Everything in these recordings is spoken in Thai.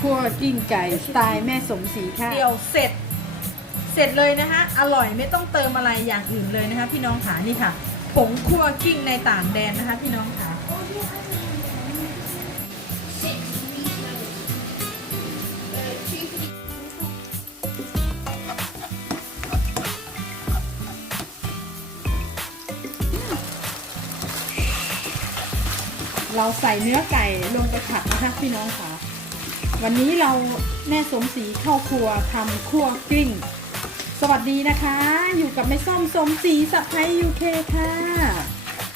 คั่วกิ้งไก่สไตล์แม่สมศรีค่ะ เดียวเสร็จ เสร็จเลยนะคะ อร่อยไม่ต้องเติมอะไรอย่างอื่นเลยนะคะ พี่น้องขานี่ค่ะ ผงคั่วกิ้งในต่างแดนนะคะ พี่น้องขาเราใส่เนื้อไก่ลงไปผัดนะคะพี่น้องค่ะ วันนี้เราแม่สมศรีเข้าครัวทำคั่วกลิ้ง สวัสดีนะคะ อยู่กับแม่ส้มสมศรีสับไทยยูเคค่ะ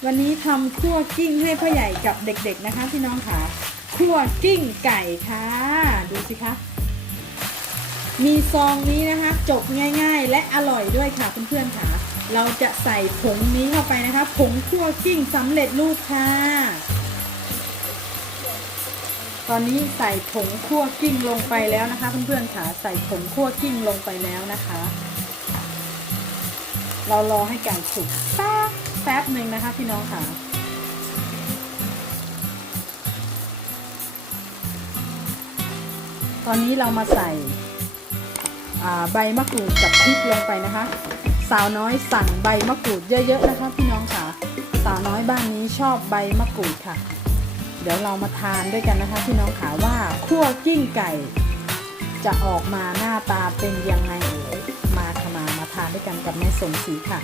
วันนี้ทำคั่วกิ้งให้พ่อใหญ่กับเด็กๆนะคะพี่น้องค่ะคั่วกิ้งไก่ค่ะ ดูสิคะ มีซองนี้นะคะ จบง่ายๆ และอร่อยด้วยค่ะเพื่อนๆค่ะ เราจะใส่ผงนี้เข้าไปนะคะ ผงคั่วกิ้งสำเร็จรูปค่ะ ตอนนี้ใส่ผงคั่วกิ้งลงไปแล้วนะคะ เพื่อนๆค่ะใส่ผงคั่วกิ้งลงไปแล้วนะคะ เรารอให้ไก่สุกแป๊บแป๊บหนึ่งนะคะพี่น้องค่ะตอนนี้เรามาใส่ใบมะกรูดกับพริกลงไปนะคะ สาวน้อยสั่งใบมะกรูดเยอะๆนะคะ พี่น้องค่ะ สาวน้อยบ้านนี้ชอบใบมะกรูดค่ะ เดี๋ยวเรามาทานด้วยกันนะคะพี่น้องค่ะว่าคั่วกิ้งไก่ จะออกมาหน้าตาเป็นยังไงเอ่ยมาค่ะมามาทานด้วยกันกับแม่สมศรีค่ะ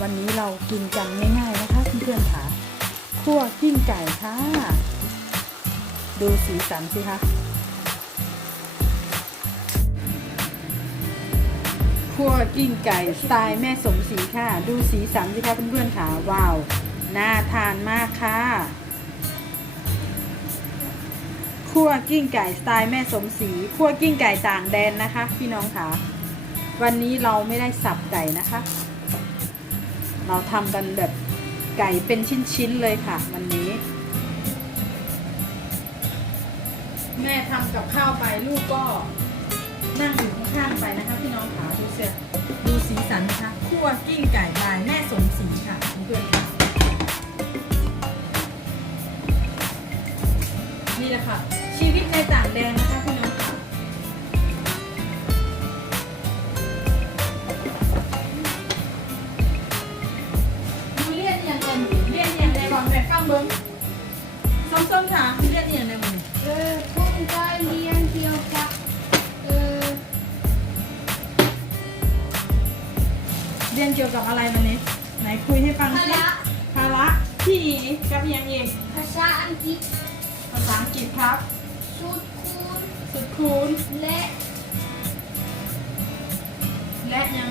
วันนี้เรากินกันง่ายๆนะคะเพื่อนๆค่ะคั่วกิ้งไก่ค่ะ ดูสีสันสิคะคั่วกิ้งไก่สไตล์แม่สมศรีค่ะ ดูสีสันสิคะเพื่อนๆค่ะว้าวน่าทานมากค่ะ คั่วกิ้งไก่สไตล์แม่สมศรีคั่วกิ้งไก่ต่างแดนนะคะ พี่น้องค่ะ วันนี้เราไม่ได้สับไก่นะคะ เราทำกันแบบไก่เป็นชิ้นๆเลยค่ะ วันนี้ แม่ทำกับข้าวไปลูกก็นั่งอยู่ข้างๆไปนะคะพี่น้องค่ะดูเสียดูสีสันนะคะคั่วกิ้งไก่บายแม่สมศรีค่ะเพื่อนๆค่ะนี่แหละค่ะ วิตในต่างแดนนะคะพี่น้องค่ะดูเลียนอย่างไรหนูเลียนอย่างไรบอกแม่ฟังเบิ้งส้มๆค่ะเลียนอย่างไรหนูเออผมได้เรียนเกี่ยวกับเออเรียนเกี่ยวกับอะไรวันนี้ไหนคุยให้ฟังภาสิระภาระที่อีกับยังเองภาษาอังกฤษ ภาษาอังกฤษครับ สุดคูณสุดคูณและและยัง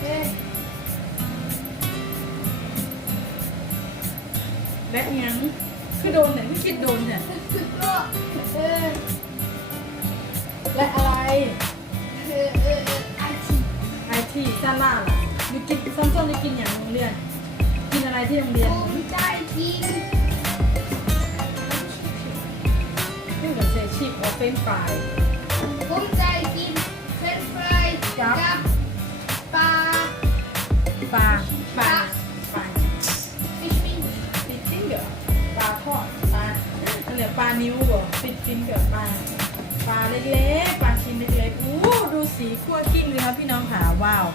เออและยังคือโดนเนี่ยไม่คิดโดนเนี่ยก็เออและอะไรเออเออเออไอทีไอทีซาล่าล่ะมีกินซ้ำๆได้กินอย่างโรงเรียน กินอะไรที่โรงเรียนผมได้กินขึ้นกับเซชิปออฟเฟนฟรายผมได้กินเฟรนช์ฟรายครับกับปลาปลาปลาปลาฟิชฟิงฟิตฟิงเกอร์ปลาทอดปลาเหลือปลานิ้วเหรอฟิตฟิงเกอร์ปลาปลาเล็กๆปลาชิ้นเล็กๆอู้ดูสีคั่วกิ้งเลยครับพี่น้องค่ะว้าว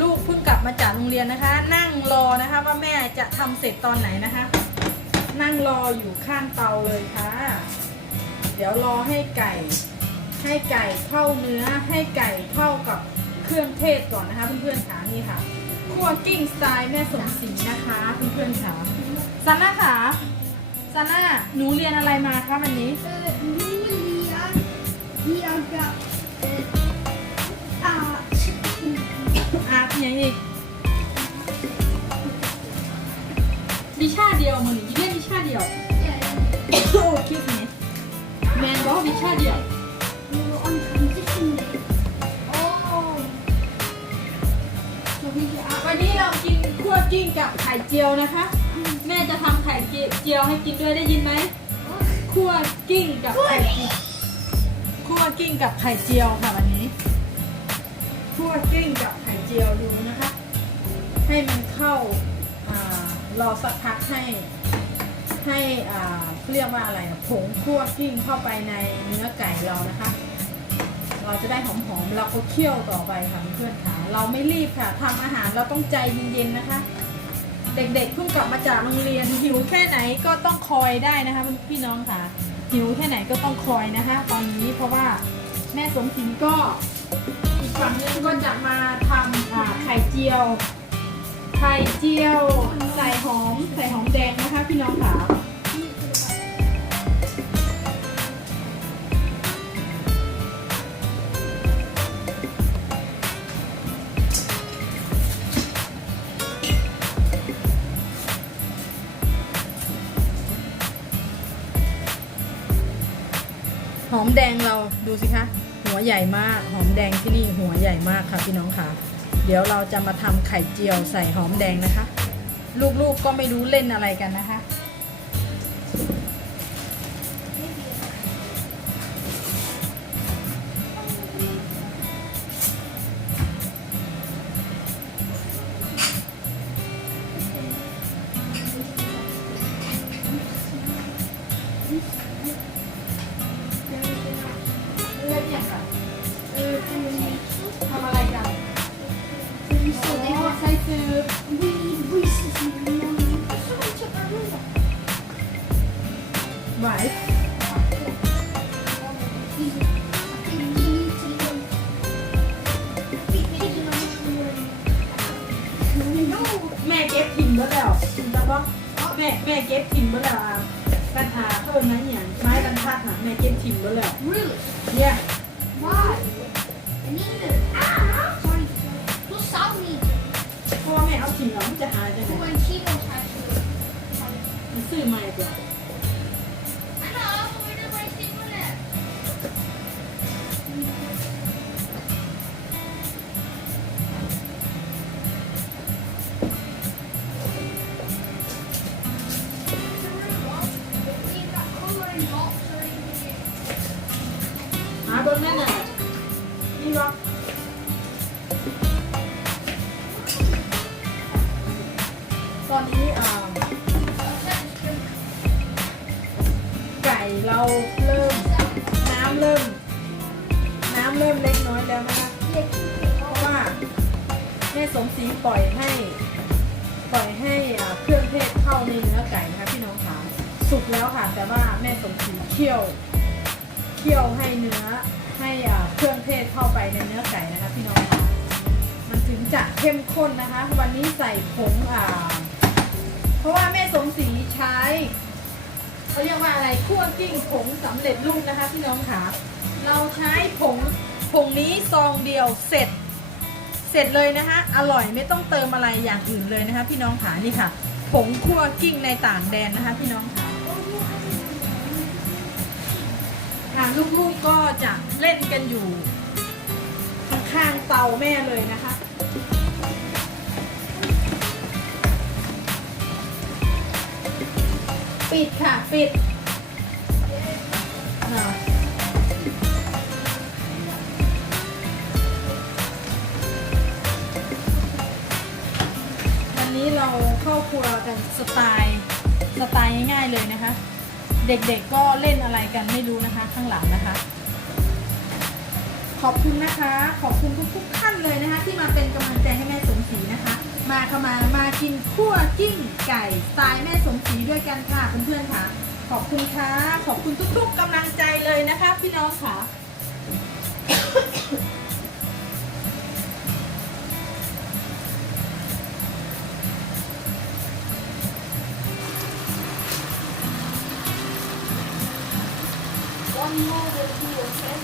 ลูกเพิ่งกลับมาจากโรงเรียนนะคะ นั่งรอนะคะว่าแม่จะทำเสร็จตอนไหนนะคะ นั่งรออยู่ข้างเตาเลยค่ะ เดี๋ยวรอให้ไก่ ให้ไก่เข้าเนื้อให้ไก่เข้ากับเครื่องเทศก่อนนะคะเพื่อนๆค่ะนี่ค่ะคั่วกิ้งสไตล์แม่สมศรีนะคะเพื่อนๆค่ะซันน่าค่ะซันน่าหนูเรียนอะไรมาคะวันนี้เออนี่เรียนเกี่ยวกับ โอ้คิดนี้แมนบอกวิชาเดียว you on transition day โอ้เราพี่จะอะวันนี้เรากินคั่วกิ้งกับไข่เจียวนะคะ แม่จะทำไข่เจียวให้กินด้วยได้ยินไหมคั่วกิ้งกับไข่เจียวคั่วกิ้งกับไข่เจียวค่ะวันนี้คั่วกิ้งกับไข่เจียวดูนะคะ ให้มันเข้าอ่ารอสักพักให้ ให้อ่าเรียกว่าอะไรผงคั่วกิ้งเข้าไปในเนื้อไก่เรานะคะ เราจะได้หอมๆเราก็เคี่ยวต่อไปค่ะเพื่อนค่ะเราไม่รีบค่ะทำอาหารเราต้องใจเย็นๆนะคะ เด็กๆเพิ่งกลับมาจากโรงเรียนหิวแค่ไหนก็ต้องคอยได้นะคะพี่น้องค่ะหิวแค่ไหนก็ต้องคอยนะคะ ตอนนี้เพราะว่าแม่สมศรีก็อีกฝั่งนึงก็จะมาทำไข่เจียว ไข่เจียวใส่หอมใส่หอมแดงนะคะพี่น้องค่ะหอมแดงเราดูสิคะ หัวใหญ่มาก หอมแดงที่นี่หัวใหญ่มากค่ะพี่น้องค่ะ เดี๋ยวเราจะมาทำไข่เจียวใส่หอมแดงนะคะ ลูกๆก็ไม่รู้เล่นอะไรกันนะคะ ไหวแม่เก็บถิ่นเมื่อแล้วจริงจังแม่แม่เก็บถิ่นเมื่อแล้วอะปัญหาเพิ่มนะอย่างไม้บรรทัดน่ะแม่เก็บถิ่นเมื่อแล้ว Really? เนี่ย Why? I need it. Ah! Sorry. Who saw me เพราะว่าแม่เอาถิ่นแล้วมันจะหายจังไง when Timo tried to? มันซื้อใหม่กว่า I ตอนนี้ไก่เราเริ่มน้ำเริ่ม น้ำเริ่มเล็กน้อยแล้วนะคะเพราะว่าแม่สมศรีปล่อยให้ ปล่อยให้เครื่องเทศเข้าในเนื้อไก่นะคะพี่น้องค่ะสุกแล้วค่ะแต่ว่าแม่สมศรีเคี่ยวเคี่ยวให้เนื้อให้เครื่องเทศเข้าไปในเนื้อไก่นะคะพี่น้องค่ะมันถึงจะเข้มข้นนะคะ วันนี้ใส่ผงอ่า เพราะว่าแม่สมศรีใช้เขาเรียกว่าอะไรคั่วกิ้งผงสำเร็จรูปนะคะพี่น้องค่ะเราใช้ผงผงนี้ซองเดียวเสร็จ เสร็จเลยนะคะอร่อยไม่ต้องเติมอะไรอย่างอื่นเลยนะคะ พี่น้องค่ะนี่ค่ะ ผงคั่วกิ้งในต่างแดนนะคะ พี่น้องค่ะอ่าลูกๆก็จะเล่นกันอยู่ข้างๆเตาแม่เลยนะคะ ปิดค่ะ ปิดวันนี้เราเข้าครัวกันสไตล์สไตล์ง่ายๆเลยนะคะ เด็กๆก็เล่นอะไรกันไม่รู้นะคะ ข้างหลังนะคะ ขอบคุณนะคะ ขอบคุณทุกๆท่านเลยนะคะ ที่มาเป็นกำลังใจให้แม่สมศรีนะคะ มาเข้ามามากินคั่วกิ้งไก่สไตล์แม่สมศรีด้วยกันค่ะเพื่อนๆค่ะ ขอบคุณค่ะ ขอบคุณทุกๆกำลังใจเลยนะคะ พี่น้องค่ะ One more will be okay.